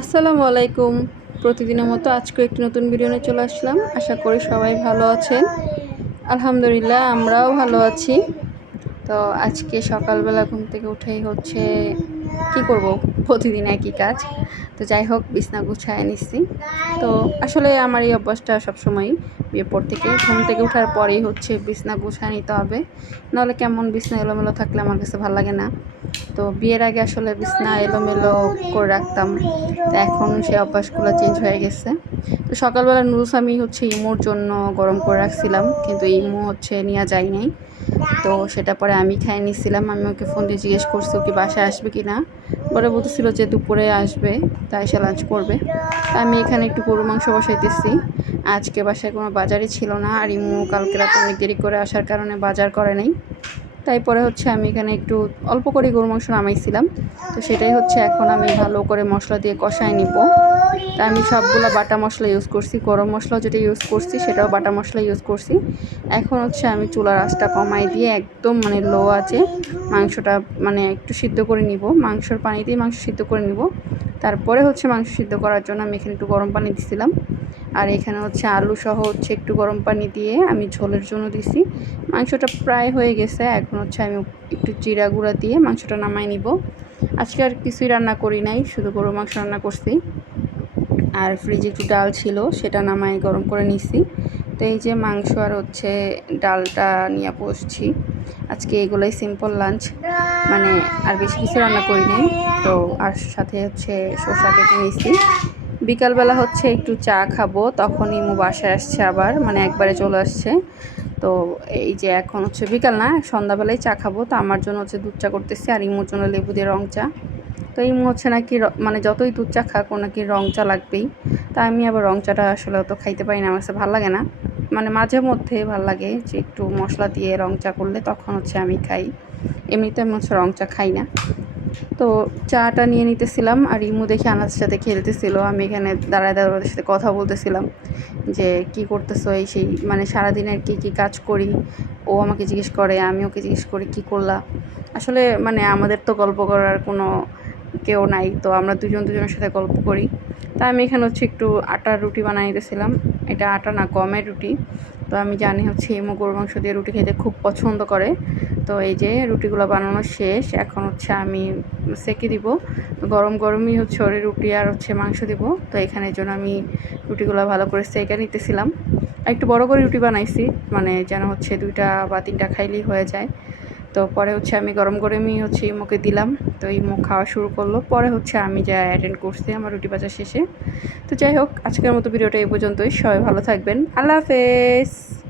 আসসালামু আলাইকুম। প্রতিদিনের মতো আজকে একটি নতুন ভিডিও নিয়ে চলে আসলাম। আশা করি সবাই ভালো আছেন। আলহামদুলিল্লাহ আমরাও ভালো আছি। তো আজকে সকালবেলা ঘুম থেকে উঠেই হচ্ছে কি করব, প্রতিদিন একই কাজ। তো যাই হোক, বিছনা গুছায় নিচ্ছি। তো আসলে আমার এই অভ্যাসটা সবসময়ই, বিয়ের পর থেকে ঘুম থেকে ওঠার পরেই হচ্ছে বিছনা গুছায় নিতে হবে, নাহলে কেমন বিছনা এলোমেলো থাকলে আমার কাছে ভালো লাগে না। তো বিয়ের আগে আসলে বিছনা এলোমেলো করে রাখতাম, তো এখন সেই অভ্যাসগুলো চেঞ্জ হয়ে গেছে। তো সকালবেলা নুডলস আমি হচ্ছে ইমোর জন্য গরম করে রাখছিলাম, কিন্তু ইমো হচ্ছে নেওয়া যায় নাই। তো সেটা পরে আমি খাই নিছিলাম। আমি ওকে ফোন দিয়ে জিজ্ঞেস করছি ও কি বাসায় আসবে কি না। পরে বলতেছিল যে দুপুরে আসবে, তাই এসে লাঞ্চ করবে। আমি এখানে একটু গরু মাংস বসাইতেছি। আজকে বাসায় কোনো বাজারই ছিল না, আর ইমু কালকে রাতে অনেক দেরি করে আসার কারণে বাজার করে নাই। তাই পরে হচ্ছে আমি এখানে একটু অল্প করে গরু মাংস নামাইছিলাম। তো সেটাই হচ্ছে এখন আমি ভালো করে মশলা দিয়ে কষায় নিব। তা আমি সবগুলো বাটা মশলা ইউজ করছি, গরম মশলা যেটা ইউজ করছি সেটাও বাটা মশলা ইউজ করছি। এখন হচ্ছে আমি চুলার আঁচটা কমাই দিয়ে একদম লো আছে মাংসটা একটু সিদ্ধ করে নিব। মাংসর পানি দিয়ে মাংস সিদ্ধ করে নিব। তারপরে হচ্ছে মাংস সিদ্ধ করার জন্য আমি এখানে একটু গরম পানি দিছিলাম। আর এখানে হচ্ছে আলু সহ হচ্ছে একটু গরম পানি দিয়ে আমি ঝোলের জন্য দিছি। মাংসটা প্রায় হয়ে গেছে। এখন হচ্ছে আমি একটু জিরা গুঁড়া দিয়ে মাংসটা নামাই নিব। আজকে আর কিছুই রান্না করি নাই, শুধু গরু মাংস রান্না করছি। আর ফ্রিজে একটু ডাল ছিল, সেটা নামাই গরম করে নিছি। তো এই যে মাংস আর হচ্ছে ডালটা নিয়ে বসছি। আজকে এগুলোই সিম্পল লাঞ্চ, আর বেশি কিছু রান্না করি নাই। তো আর সাথে হচ্ছে শসা কেটে নিছি। বিকালবেলা হচ্ছে একটু চা খাবো, তখন ইমু বাসায় আসছে আবার, একবারে চলে আসছে। তো এই যে এখন হচ্ছে বিকাল না, সন্ধ্যাবেলায় চা খাবো। তো আমার জন্য হচ্ছে দুধ চা করতেছি, আর ইমুর জন্য লেবু দিয়ে রং চা। তো ইমু হচ্ছে নাকি যতই দুধ চা খাক ও নাকি রং চা লাগবেই। তা আমি আবার রং চাটা আসলে অত খাইতে পারি না, আমার কাছে ভালো লাগে না। মাঝে মধ্যে ভালো লাগে যে একটু মশলা দিয়ে রং চা করলে, তখন হচ্ছে আমি খাই। এমনিতে আমি হচ্ছে রং চা খাই না। তো চাটা নিয়ে নিতেছিলাম, আর ইমু দেখে আনাজের সাথে খেলতেছিল। আমি এখানে দাঁড়ায় দাঁড়ায় ওদের সাথে কথা বলতেছিলাম যে কি করতেছো, এই সেই সারাদিনের কি কাজ করি। ও আমাকে জিজ্ঞেস করে, আমি ওকে জিজ্ঞেস করি কি করলা। আসলে আমাদের তো গল্প করার কোনো কেউ নাই, তো আমরা দুজনের সাথে গল্প করি। তা আমি এখানে হচ্ছে একটু আটার রুটি বানিয়ে দিতেছিলাম। এটা আটা না, গমের রুটি। তো আমি জানি হচ্ছে ইমু গরু মাংস দিয়ে রুটি খেতে খুব পছন্দ করে। তো এই যে রুটিগুলো বানানো শেষ, এখন হচ্ছে আমি সেঁকে দিব। গরম গরমই হচ্ছে ওরে রুটি আর হচ্ছে মাংস দিব। তো এখানের জন্য আমি রুটিগুলো ভালো করে সেঁকে নিতেছিলাম। আর একটু বড় করে রুটি বানাইছি, যেন হচ্ছে 2টা বা 3টা খাইলেই হয়ে যায়। তো পরে হচ্ছে আমি গরম গরমই হচ্ছে ইমুকে দিলাম। তো ইমু খাওয়া শুরু করলো, পরে হচ্ছে আমি যা অ্যাটেন্ড করছি আমার রুটি ভাজা শেষে। তো যাই হোক, আজকের মতো ভিডিওটা এই পর্যন্তই। সবাই ভালো থাকবেন। আল্লাহ হাফেজ।